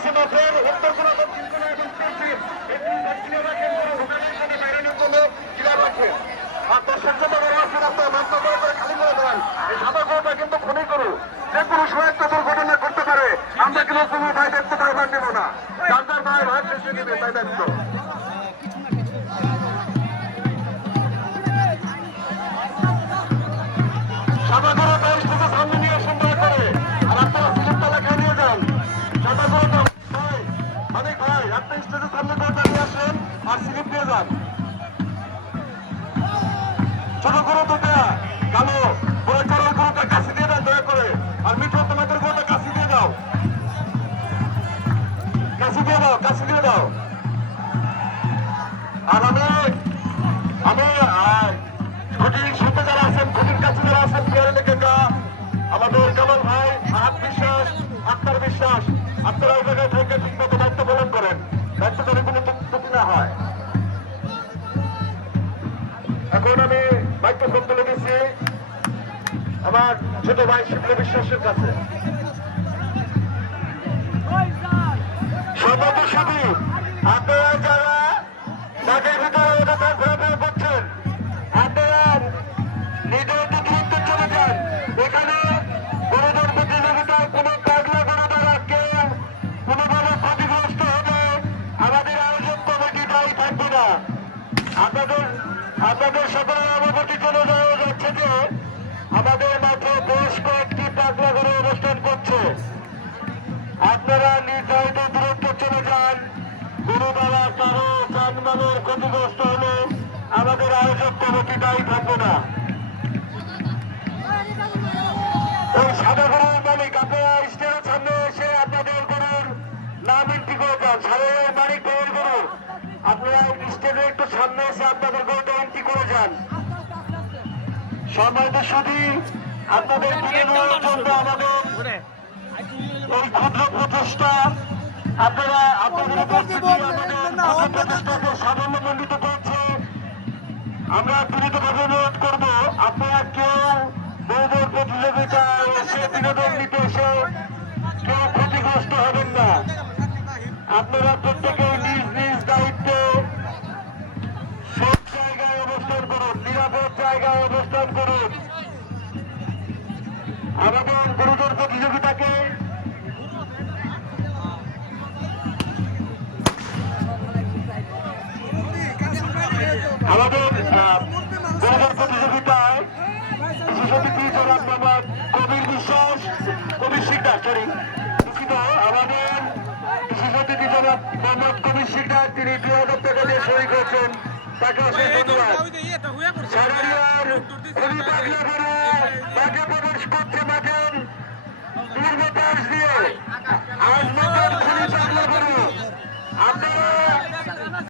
আছে মাঠের উত্তর কোন দক্ষিণ কোন এবং পশ্চিম একটি সিনেমা কেন্দ্র হোটেলের সাথে বেরোনোর জন্য ক্লিয়ার রাখবেন। আর দর্শক জন্য বড় আছেন আপনার মাত্র করে খালি করে দেন। এই সাদা গরুটা কিন্তু খুবই করু, যে কোনো সময় একটা দুর্ঘটনা করতে পারে। আমরা কিন্তু কোনো ভাই দেখতে পারবার নেব না, যার যার ভাই ভাই শেষে নেবে তাই দায়িত্ব। সাদা গরু দেশ থেকে সামনে নিয়ে সুন্দর করে, আর আপনারা সিলেক্ট এলাকায় নিয়ে যান। সাদা গরুটা ভাই অনেক ভাই আপনি স্টেজের সামনে গরুটা নিয়ে আসেন আর স্লিপ দিয়ে যান। ছোট গরু দুটা কালো বড় কালো গরুটা কাছে দিয়ে দেন দয়া করে। আর মিঠো তোমাদের গরুটা কাছে দিয়ে দাও, কাছে দিয়ে দাও, কাছে দিয়ে দাও। আর আমি খুঁটির সাথে যারা আছেন, খুঁটির কাছে যারা আছেন, পিয়ারে লেখেনরা আমাদের কামাল ভাই, আহাত বিশ্বাস, আক্তার বিশ্বাস, আপনারা ওই জায়গায় থেকে ঠিক মতো দায়িত্ব পালন করেন, দায়িত্ব করে কোনো ত্রুটি না হয়। এখন আমি মাইক্রোফোন তুলে দিচ্ছি আমার ছোট ভাই শিবলি বিশ্বাসের কাছে। সর্বত সাথী আপনারা যারা মাঠের ভিতরে ওটা ঘোরাফেরা করছেন, আপনারা নিজের দূরত্বে চলে যান। এখানে গরুদের প্রতিযোগিতায় কোনো পাগলা গরু দ্বারা কেউ কোনোভাবে ক্ষতিগ্রস্ত হবে আমাদের আয়োজন কমিটি দায়ী থাকবে না। আপনাদের সকলের অবগতি চলে যাওয়া যাচ্ছে যে আমাদের মাঠে বেশ কয়েকটি পাগলা গরু অবস্থান করছে। আপনারা নির্ধারিত দূরত্বে চলে যান। গরু দ্বারা কারো যানবাহনের ক্ষতিগ্রস্ত হলে আমাদের আয়োজক কমিটি দায়ী থাকবে না। ওই সাদা গরুর মালিক আপনারা স্টেজের সামনে এসে আপনাদের গরুর নাম এন্ট্রি করে যান। সাদা মালিক ভাইয়ের গরু আপনারা স্টেজে একটু সামনে এসে আপনাদের গরুটা এন্ট্রি করে যান। সম্মানিত সুধী, আপনাদের বিনোদনের জন্য আমাদের এই ক্ষুদ্র প্রচেষ্টা, আপনারা আপনাদের উপস্থিতি আমাদের প্রচেষ্টাকে সাফল্যমণ্ডিত করছে। আমরা বিনীতভাবে অনুরোধ করব আপনারা কেউ বহুদূর প্রতিযোগিতায় এসে বিনোদন নিতে এসে কেউ ক্ষতিগ্রস্ত হবেন না। আপনারা প্রত্যেকে নিজ নিজ দায়িত্বে সব জায়গায় অবস্থান করুন, নিরাপদ জায়গায় অবস্থান করুন। আমাদের গরুদৌড় প্রতিযোগিতাকে আমাদের গরুদৌড় প্রতিযোগিতায় শিশুসমিতি জনাব মোহাম্মদ কবির বিশ্বাস, কবির শিকদার, দুঃখিত, আমাদের শিশুসমিতি জনাব মোহাম্মদ কবির শিকদার, তিনি 2000 টাকা দিয়ে সই করেছেন, তাকে অশেষ ধন্যবাদ। সারারিয়ার খুবই পাগলা গরু, তাকে